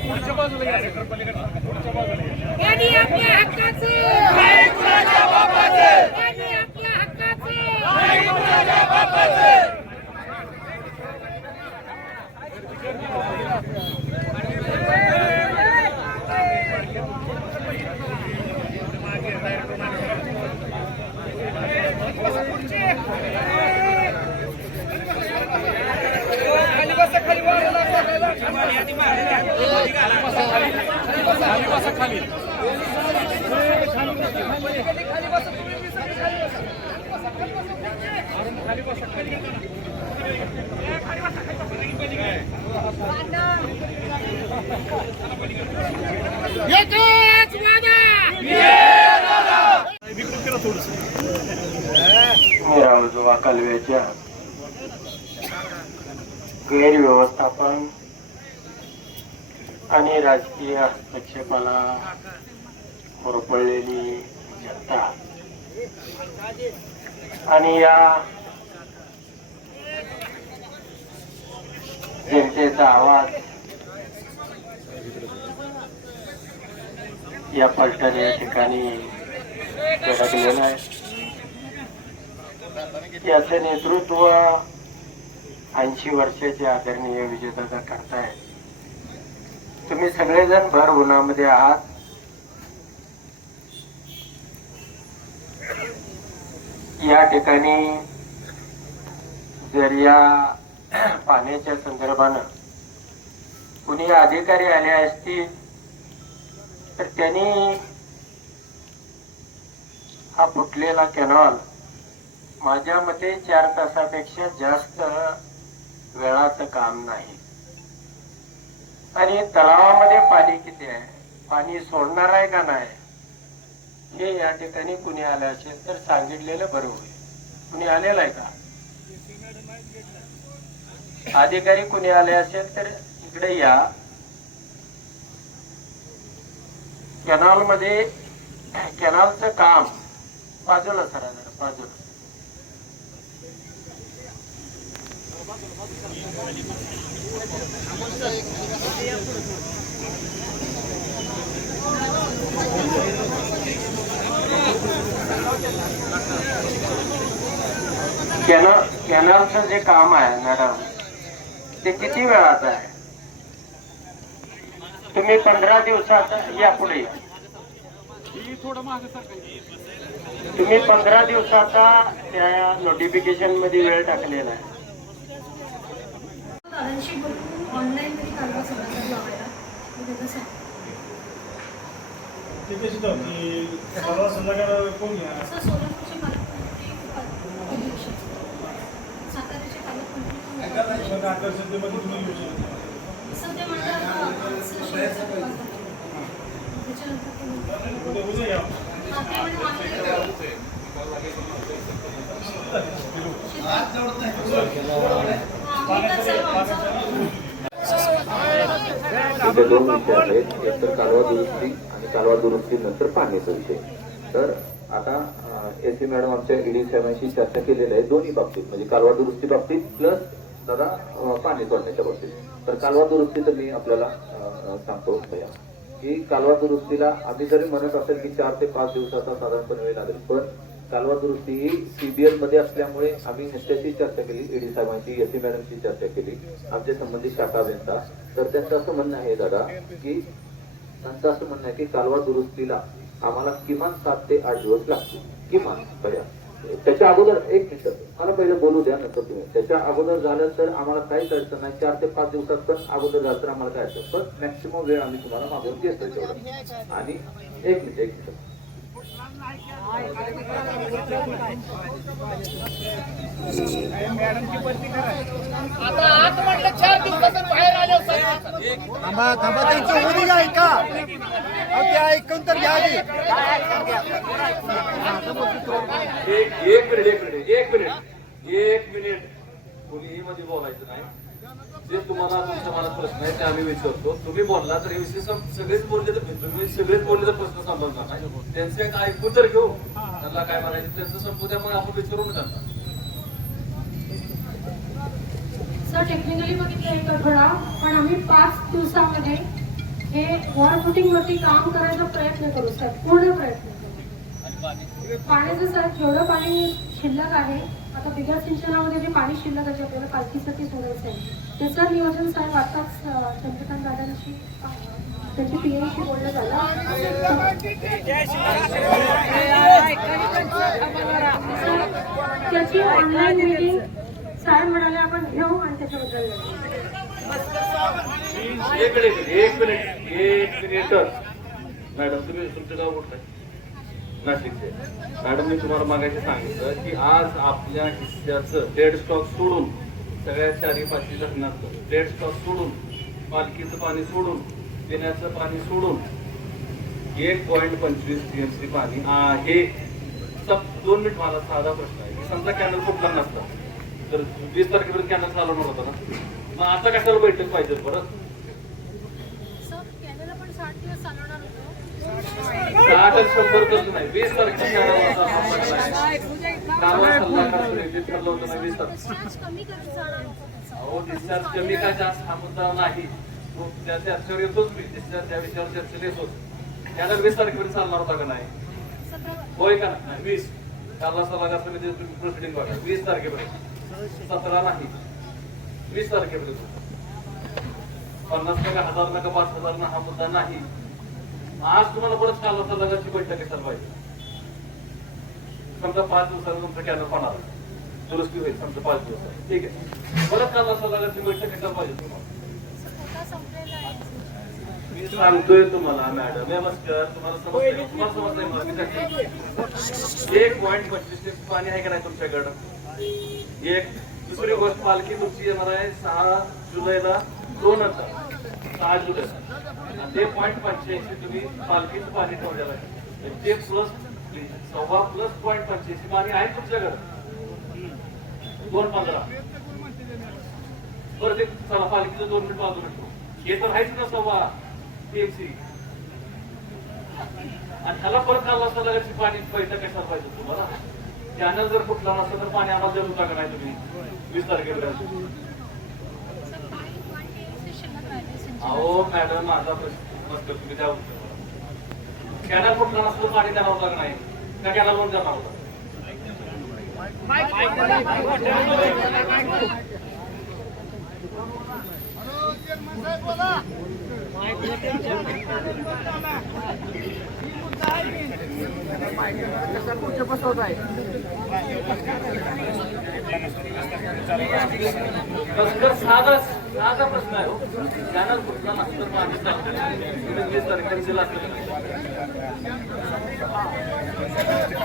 पुढच्या बाजूला एकच कालव्याच्या गैरव्यवस्थापन आणि राजकीय हस्तक्षेपाला होरपळलेली जनता. आणि या जनतेचा आवाज. या पलटण या ठिकाणी धडकलेला आहे. याचं नेतृत्व ऐंशी वर्षाचे आदरणीय विजेता करताय तुम्ही सगळेजण भर उन्हामध्ये आहात. या ठिकाणी जर या पाण्याच्या संदर्भानं. कुणी अधिकारी आले असतील तर त्यांनी हा फुटलेला कॅनॉल माझ्या मते चार तासापेक्षा जास्त वेळाचं काम नाही. आणि तलावामध्ये पाणी किती आहे? पाणी सोडणार आहे का नाही? हे या ठिकाणी कुणी आलं असेल तर सांगितलेलं बरं होईल कुणी आलेलं आहे का? अधिकारी कुणी आले असेल तर इकडे या. कॅनॉलमध्ये कॅनॉलचं काम. बाजूला सरा जरा बाजूला. कॅनॉल कॅनॉलचं जे काम आहे मॅडम ते किती वेळाचं आहे? तुम्ही पंधरा दिवसात या पुढे. या. तुम्ही पंधरा दिवसाचा त्या नोटिफिकेशनमध्ये वेळ टाकलेला आहे. ऑनलाईन तरी कालवा सभासद लावायला मी त्यांना सांगितलं तिथे सुद्धा की परवा संध्याकाळ कोण घ्या असं सोलापूरचे पालकमंत्री अध्यक्ष साताऱ्याचे पालकमंत्री मग आकर्षकतेमध्ये तुम्ही येऊ शकता सध्या माझ्या माणसं शेतचा प्रवास झाला. त्याच्यानंतर ते म्हणतात, उद्या उद्या या. "हा, ते म्हणे मागे हा, मी तर साहेब आमचं इथे दोन विषय आहेत. एक तर कालवा दुरुस्ती आणि कालवा दुरुस्ती नंतर पाण्याचा विषय. तर आता एस सी मॅडम आमच्या ईडी साहेबांशी चर्चा केलेली आहे दोन्ही बाबतीत. म्हणजे कालवा दुरुस्ती बाबतीत प्लस दादा पाणी सोडण्याच्या बाबतीत. तर कालवा दुरुस्ती तर मी आपल्याला सांगतो भैया. की कालवा दुरुस्तीला आम्ही जरी म्हणत असेल की चार ते पाच दिवसाचा साधारणपणे वेळ लागेल पण कालवा दुरुस्ती ही सीबीएलमध्ये असल्यामुळे आम्ही नेत्याची चर्चा केली ईडी साहेबांची एस मॅडमची चर्चा केली आमचे संबंधित शाखा अभियंता. तर त्यांचं असं म्हणणं आहे दादा की त्यांचं असं म्हणणं आहे की कालवा दुरुस्तीला आम्हाला किमान सात ते आठ दिवस लागतील. किमान पर्याय त्याच्या अगोदर एक मिनिट. मला पहिलं बोलू द्या नंतर तुम्ही. त्याच्या अगोदर झालं तर आम्हाला काहीच अडचण नाही. चार ते पाच दिवसात पण अगोदर झालं तर आम्हाला काय अडचण पण मॅक्सिमम वेळ आम्ही तुम्हाला मागून देतो तेवढं. आणि एक मिनिट एक मिनिट. थांबा थांबा. त्यांची होती का ते ऐकून तर घ्या. एक एक मिनिट एक मिनिट एक मिनिट. एक मिनिट. कोणीही मध्ये बोलायचं नाही. जे तुम्हाला तुमच्या मनात प्रश्न आहे ते आम्ही विचारतो. तुम्ही बोलला तर हे विषय सगळेच बोलले तर तुम्ही सगळेच बोलले तर प्रश्न संभवणार नाही. त्यांचं एक ऐकून तर घेऊ. त्यांना काय म्हणायचं त्यांचं संपू द्या मग आपण विचारून त्यांना सर टेक्निकली बघितलं एक आठवडा पण आम्ही पाच दिवसामध्ये हे वॉर फुटिंग वरती काम करायचा प्रयत्न करू सर पूर्ण प्रयत्न करू. पाण्याचं सर जेवढं पाणी शिल्लक आहे आता बिगर सिंचनामध्ये जे पाणी शिल्लक आहे आपल्याला पालखीसाठी सोडायचं आहे त्याचं नियोजन साहेब आताच चंद्रकांत दादांशी त्यांची पी बोलणं झालं. त्याची ऑनलाईन मिटिंग साहेब म्हणाले आपण घेऊ आणि त्याच्याबद्दल एक मिनिट एक मिनिट एक मिनिट. मॅडम तुम्ही तुमचं गाव कुठलं? आहे? नाशिकचे. मॅडम मी तुम्हाला मागायचं सांगितलं की आज आपल्या हिस्स्याचं डेड स्टॉक सोडून सगळ्या चारी पाचवी लग्नाचं डेड स्टॉक सोडून पालखीचं पाणी सोडून पिण्याचं पाणी सोडून एक पॉईंट पंचवीस पी एम सी पाणी आहे. सब दोन मिनिट मला साधा प्रश्न आहे. की समजा कॅनल फुटला नसता. तर वीस तारखेपर्यंत कॅनल चालवणार होता ना? मग आता कशाला बैठक पाहिजे परत? सर कॅनलला पण साठ दिवस चालवणार होतो. दहा तर शंभर कसं नाही वीस तारखेला ठरलं होतं. ना वीस होतो. अहो डिस्चार्ज कमी का जास्त हा मुद्दा नाही. तो त्या चर्चेवर येतोच मी डिस्चार्ज त्या विषयावर चर्चेला येतोच. त्याला वीस तारखेपर्यंत चालणार होता का नाही? होय का नाही? वीस. काला सल्लागार समिती प्रोसिडिंग बघा. वीस तारखेपर्यंत. सतरा नाही. वीस तारखेपर्यंत. पन्नास टक्का हजार नका पाच हजार ना हा मुद्दा नाही. आज तुम्हाला परत काल होता लगाची बैठक कशाला पाहिजे समजा पाच दिवसाला तुमचं कॅनल होणार दुरुस्ती होईल समजा पाच दिवस ठीक आहे. परत काल काला लगाची बैठक कशाला पाहिजे तुम्हाला मी सांगतोय तुम्हाला मॅडम. नमस्कार तुम्हाला समजतंय तुम्हाला समजतंय एक पॉईंट पंचवीस पाणी आहे का नाही तुमच्याकडं? एक दुसरी गोष्ट पालखी तुमची येणार आहे सहा जुलैला दोन हजार सहा जुलैला ते पॉईंट पंच्याऐंशी तुम्ही पालखीचं पाणी ठेवलेलं आहे. ते प्लस सव्वा प्लस पॉईंट पंच्याऐंशी पाणी आहे तुमच्याकडं दोन पंधरा. बरं ते चला पालखीचं दोन मिनिट बाजूला ठेवू. हे तर आहेच ना सव्वा टीएमसी आणि ह्याला परत काल असता लगाची पाणी पैसा कशाला पाहिजे तुम्हाला? कॅनल जर फुटला नसतं तर पाणी आम्हाला देऊ का नाही तुम्ही. वीस तारखेला अहो मॅडम माझा प्रश्न तुम्ही द्या उत्तर. कॅनल फुटला नसतं तर पाणी देणार होता का नाही. त्या कॅनल म्हणून देणार होता तर साधा साधा प्रश्न आहे हो. कॅनल फुटला नसतं तर पाणी चालतं दिला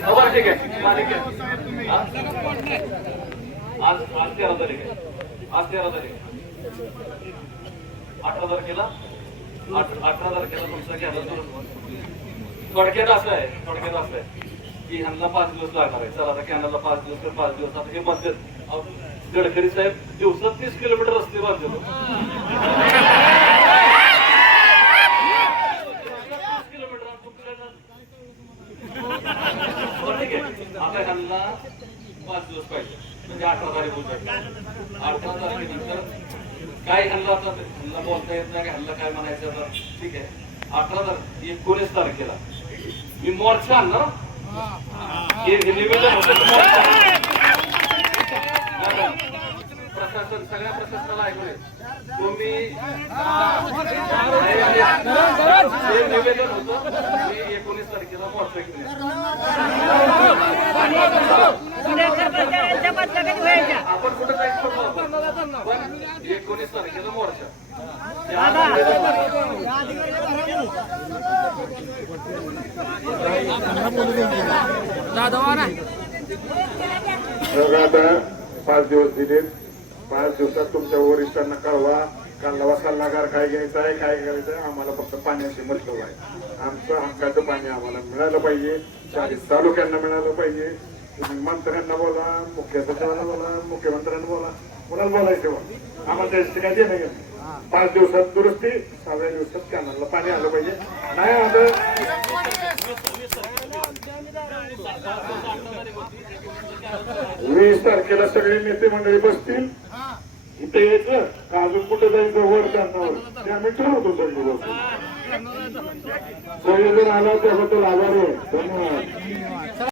हो, बरं, ठीक आहे मालिक आज आज तेरा तारीख आहे आज तेरा तारीख अठरा तारखेला अठरा तारखेला तुमचा घ्यायला थोडक्यात असं आहे थोडक्यात असं आहे की ह्यांना पाच दिवस लागणार आहे. चला आता कॅनलला पाच दिवस तर पाच दिवस. आता हे बांधत गडकरी साहेब दिवसात तीस किलोमीटर रस्ते बांधले हो, ठीक आहे. आता ह्यांना पाच दिवस पाहिजे. म्हणजे अठरा तारीख होत अठरा तारखेनंतर काय ह्यांना आता ह्यांना बोलता येत नाही हल्ला ह्यांना काय म्हणायचं आता? ठीक आहे. अठरा तारीख एकोणीस तारखेला मी मोर्चा आणणार हे हे निवेदन होतं प्रशासन सगळ्या प्रशासनाला ऐकले तुम्ही हे निवेदन होतं मी एकोणीस तारखेला मोर्चा घेतले आपण जायचं पण एकोणीस मोर्चा आता पाच दिवस दिलेत. पाच दिवसात तुमच्या वरिष्ठांना कळवा. कालवा सल्लागार काय घ्यायचा आहे काय करायचं आहे आम्हाला फक्त पाण्याशी मतलब आहे. आमचं हक्काचं पाणी आम्हाला मिळालं पाहिजे. चाळीस तालुक्यांना मिळालं पाहिजे. तुम्ही मंत्र्यांना बोला मुख्य सचिवांना बोला मुख्यमंत्र्यांना बोला कोणाला बोलायचं बोला आम्हाला त्याची काय नाही पाच दिवसात दुरुस्ती सहाव्या दिवसात कॅनलला पाणी आलं पाहिजे नाही आलं वीस तारखेला सगळे नेते मंडळी बसतील इथे यायचं का अजून कुठे जायचं वर त्यांना ते आम्ही ठरवतो सगळी गोष्ट सगळेजण आला त्याबद्दल आभारी आहे धन्यवाद